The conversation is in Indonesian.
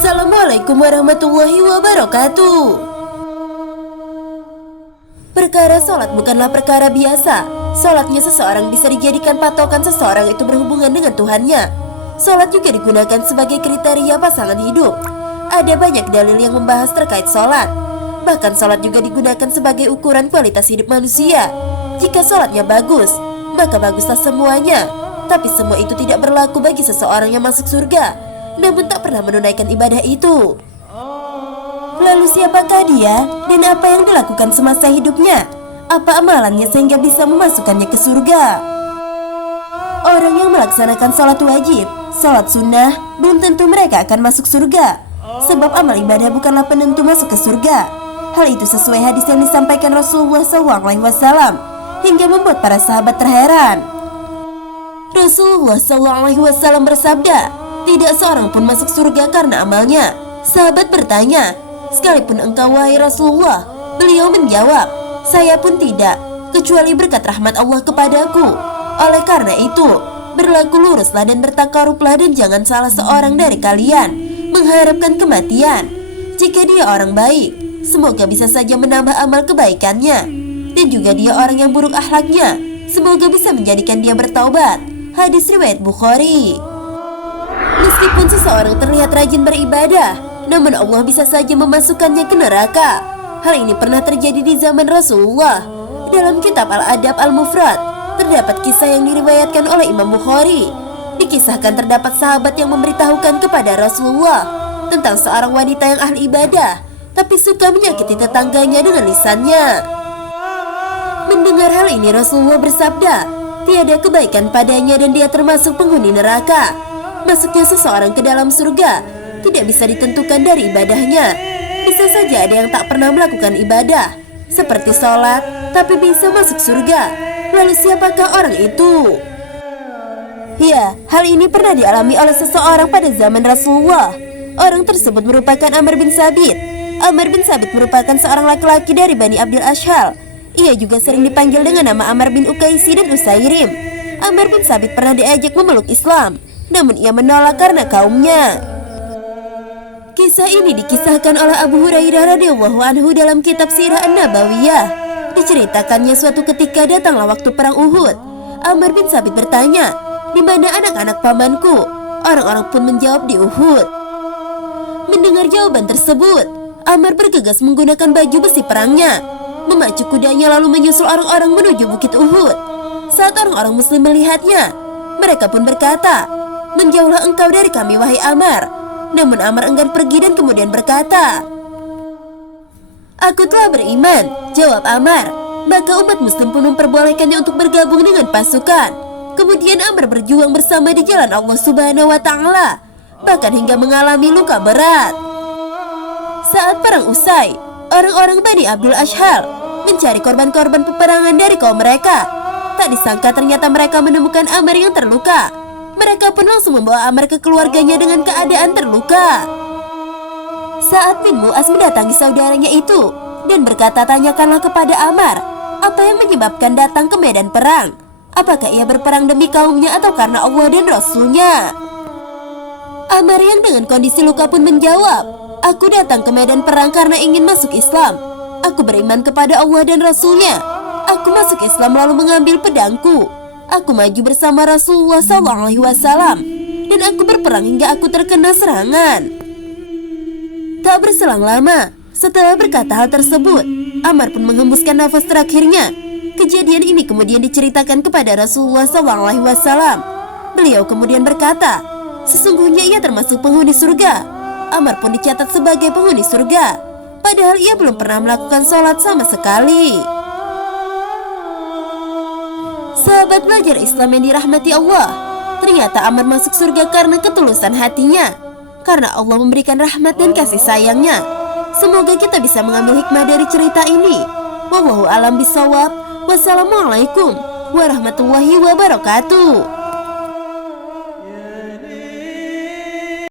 Assalamualaikum warahmatullahi wabarakatuh. Perkara sholat bukanlah perkara biasa. Sholatnya seseorang bisa dijadikan patokan seseorang itu berhubungan dengan Tuhannya. Sholat juga digunakan sebagai kriteria pasangan hidup. Ada banyak dalil yang membahas terkait sholat. Bahkan sholat juga digunakan sebagai ukuran kualitas hidup manusia. Jika sholatnya bagus, maka baguslah semuanya. Tapi semua itu tidak berlaku bagi seseorang yang masuk surga, namun tak pernah menunaikan ibadah itu. Lalu siapakah dia dan apa yang dilakukan semasa hidupnya? Apa amalannya sehingga bisa memasukkannya ke surga? Orang yang melaksanakan sholat wajib, sholat sunnah, belum tentu mereka akan masuk surga. Sebab amal ibadah bukanlah penentu masuk ke surga. Hal itu sesuai hadis yang disampaikan Rasulullah SAW, hingga membuat para sahabat terheran. Rasulullah SAW bersabda, tidak seorang pun masuk surga karena amalnya. Sahabat bertanya, sekalipun engkau wahai Rasulullah? Beliau menjawab, saya pun tidak, kecuali berkat rahmat Allah kepadaku. Oleh karena itu, berlaku luruslah dan bertakarublah, dan jangan salah seorang dari kalian mengharapkan kematian. Jika dia orang baik, semoga bisa saja menambah amal kebaikannya. Dan juga dia orang yang buruk akhlaknya, semoga bisa menjadikan dia bertaubat. Hadis riwayat Bukhari. Meskipun seseorang terlihat rajin beribadah, namun Allah bisa saja memasukkannya ke neraka. Hal ini pernah terjadi di zaman Rasulullah. Dalam kitab Al-Adab Al-Mufrad terdapat kisah yang diriwayatkan oleh Imam Bukhari. Dikisahkan terdapat sahabat yang memberitahukan kepada Rasulullah tentang seorang wanita yang ahli ibadah, tapi suka menyakiti tetangganya dengan lisannya. Mendengar hal ini, Rasulullah bersabda, tiada kebaikan padanya dan dia termasuk penghuni neraka. Masuknya seseorang ke dalam surga tidak bisa ditentukan dari ibadahnya. Bisa saja ada yang tak pernah melakukan ibadah, seperti sholat, tapi bisa masuk surga. Lalu siapakah orang itu? Ya, hal ini pernah dialami oleh seseorang pada zaman Rasulullah. Orang tersebut merupakan Amr bin Sabit. Amr bin Sabit merupakan seorang laki-laki dari Bani Abdul Ashhal. Ia juga sering dipanggil dengan nama Amr bin Ukaisi dan Usairim. Amr bin Sabit pernah diajak memeluk Islam, namun ia menolak karena kaumnya. Kisah ini dikisahkan oleh Abu Hurairah radhiyallahu anhu dalam kitab Sirah An-Nabawiyah. Diceritakannya suatu ketika datanglah waktu perang Uhud. Amr bin Sabit bertanya, di mana anak-anak pamanku? Orang-orang pun menjawab di Uhud. Mendengar jawaban tersebut, Amr bergegas menggunakan baju besi perangnya, memacu kudanya lalu menyusul orang-orang menuju bukit Uhud. Saat orang-orang muslim melihatnya, mereka pun berkata, menjauhlah engkau dari kami wahai Amr. Namun Amr enggan pergi dan kemudian berkata, aku telah beriman, jawab Amr. Maka umat muslim pun memperbolehkannya untuk bergabung dengan pasukan. Kemudian Amr berjuang bersama di jalan Allah Subhanahu wa Ta'ala, bahkan hingga mengalami luka berat. Saat perang usai, orang-orang Bani Abdul Ashhal mencari korban-korban peperangan dari kaum mereka. Tak disangka ternyata mereka menemukan Amr yang terluka. Mereka pun langsung membawa Amr ke keluarganya dengan keadaan terluka. Saat bin Mu'az mendatangi saudaranya itu dan berkata, tanyakanlah kepada Amr, apa yang menyebabkan datang ke medan perang? Apakah ia berperang demi kaumnya atau karena Allah dan Rasulnya? Amr yang dengan kondisi luka pun menjawab, aku datang ke medan perang karena ingin masuk Islam. Aku beriman kepada Allah dan Rasulnya. Aku masuk Islam lalu mengambil pedangku. Aku maju bersama Rasulullah SAW, dan aku berperang hingga aku terkena serangan. Tak berselang lama, setelah berkata hal tersebut, Amr pun menghembuskan nafas terakhirnya. Kejadian ini kemudian diceritakan kepada Rasulullah SAW. Beliau kemudian berkata, sesungguhnya ia termasuk penghuni surga. Amr pun dicatat sebagai penghuni surga, padahal ia belum pernah melakukan sholat sama sekali. Sahabat belajar Islam yang dirahmati Allah, ternyata Amr masuk surga karena ketulusan hatinya, karena Allah memberikan rahmat dan kasih sayangnya. Semoga kita bisa mengambil hikmah dari cerita ini. Wallahu a'lam bishawab. Wassalamualaikum warahmatullahi wabarakatuh.